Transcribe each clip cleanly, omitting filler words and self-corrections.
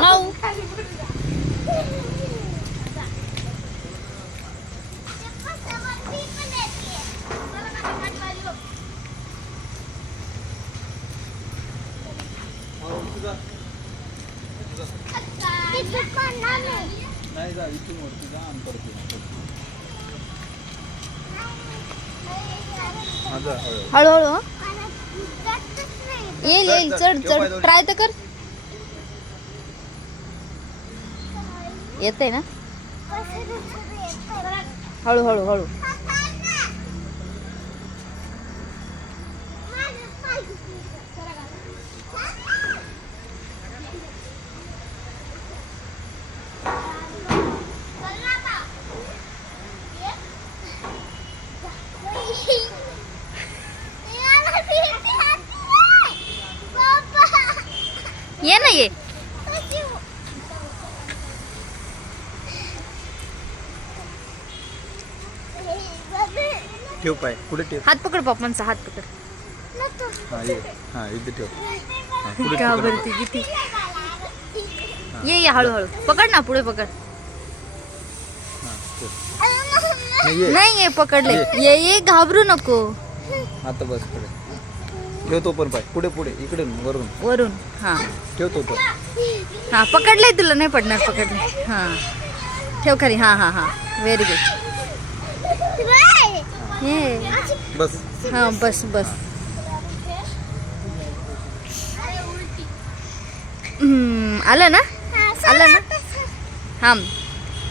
माऊ नाही जा इथून वरती जा अंतर हळूहळू येईल येईल चढ चढ ट्राय तर कर येते ना हळू हळू हळू ये ना ये ठेव पाय पुढे ठेव हात पकड पप्पांचा हात पकड हा इथे ठेव पुढे घाबरते किती ये ये हळूहळू पकड ना पुढे पकड नाही ये पकडले ये ये घाबरू नको आता बस पुढे ठेवतो पण पाय पुढे पुढे इकडून वरून वरून हा ठेवतो तो हा पकडलंय तुला नाही पडणार पकडलंय हा ठेव खरी हा हा हा व्हेरी गुड ये बस हा बस बस आलं ना आलं ना हा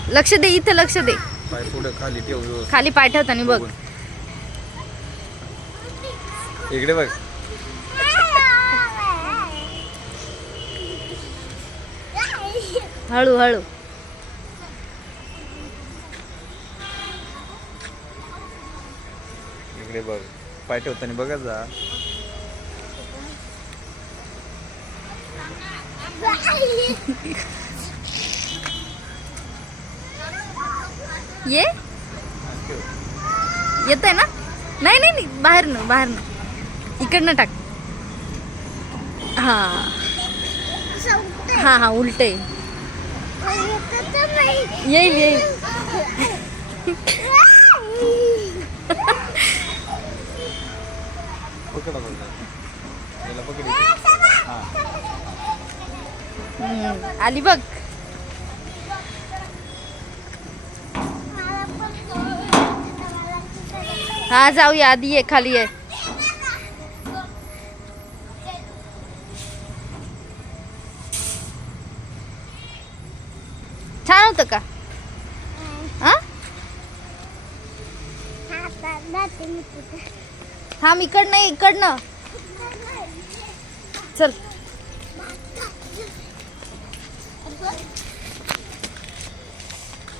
लक्ष दे इथं लक्ष दे पाय पुढे खाली ठेव व्यवस्थित. खाली पाय ठेवताना बघ इकडे बघ हळू हळू इकडे बघ पाय ठेवताना बघा जा ये येत आहे ना नाही नाही नाही बाहेर ना इकडनं टाक हा हा हा उलट येईल येईल पकडा बघ याला पकड हा आली बघ हा जाऊया आधी ये खाली ये छान होतं का हा थांब इकडनं चल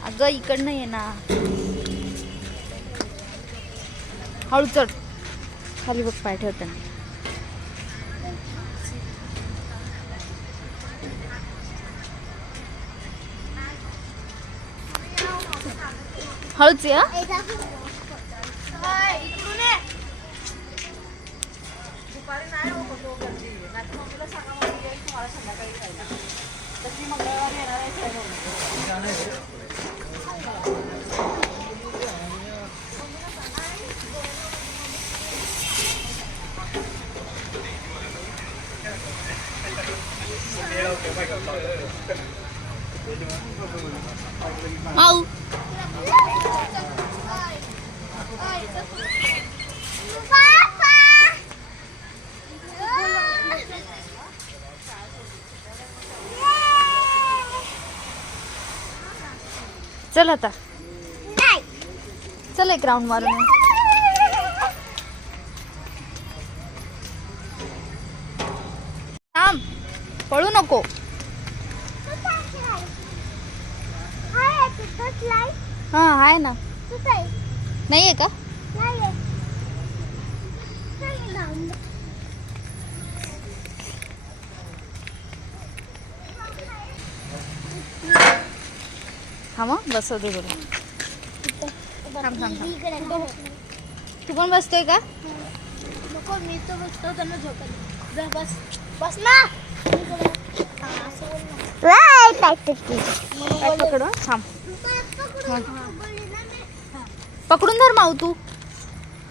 अगं इकडनं ये ना हळू चढ खाली बघ पाय ठेवताना हळूच या आऊ चल आता चल एक राऊंड मारून थांब पळू नको हा आहे ना नाहीये का थांब बसव दे बरं थांब थांब थांब तू पण बसतोय का नको मी तो बसतो त्यांना झोपत बस बस ना पॅट काय पकड हं? थांब पकडून धर माऊ तू.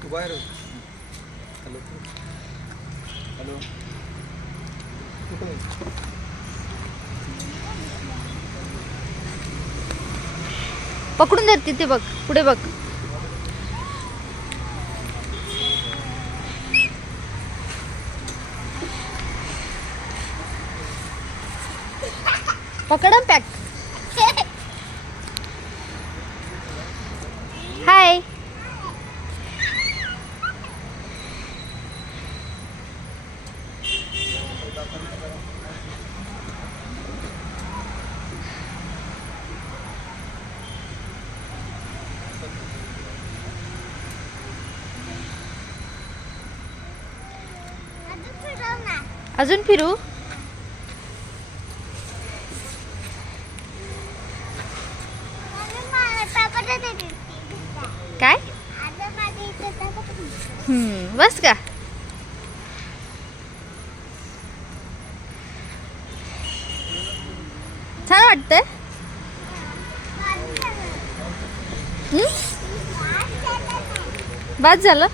तू बाहेर हॅलो हॅलो पकडून धर तिथे बघ पुढे बघ. पकड पॅक. हाय अजून फिरू. काय बस का. छान वाटतंय. बाद झालं.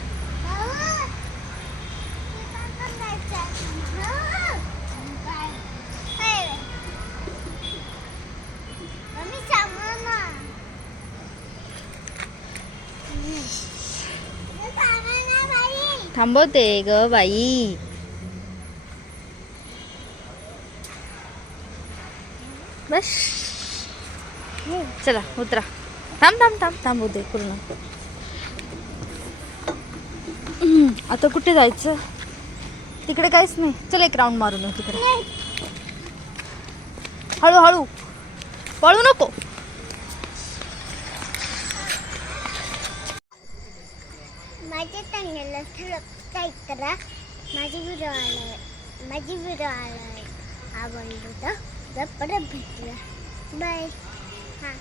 थांबवते ग बाई. बस चला उतरा. थांब थांब थांब थांबवते पूर्ण. आता कुठे जायचं. तिकडे काहीच नाही. चल एक राऊंड मारून तिकडे. हळूहळू पळू नको. माझ्या चॅनलला सबस्क्राईब करा. माझी व्हिडिओ आवडलं तर परत भेटूया. बाय. हां.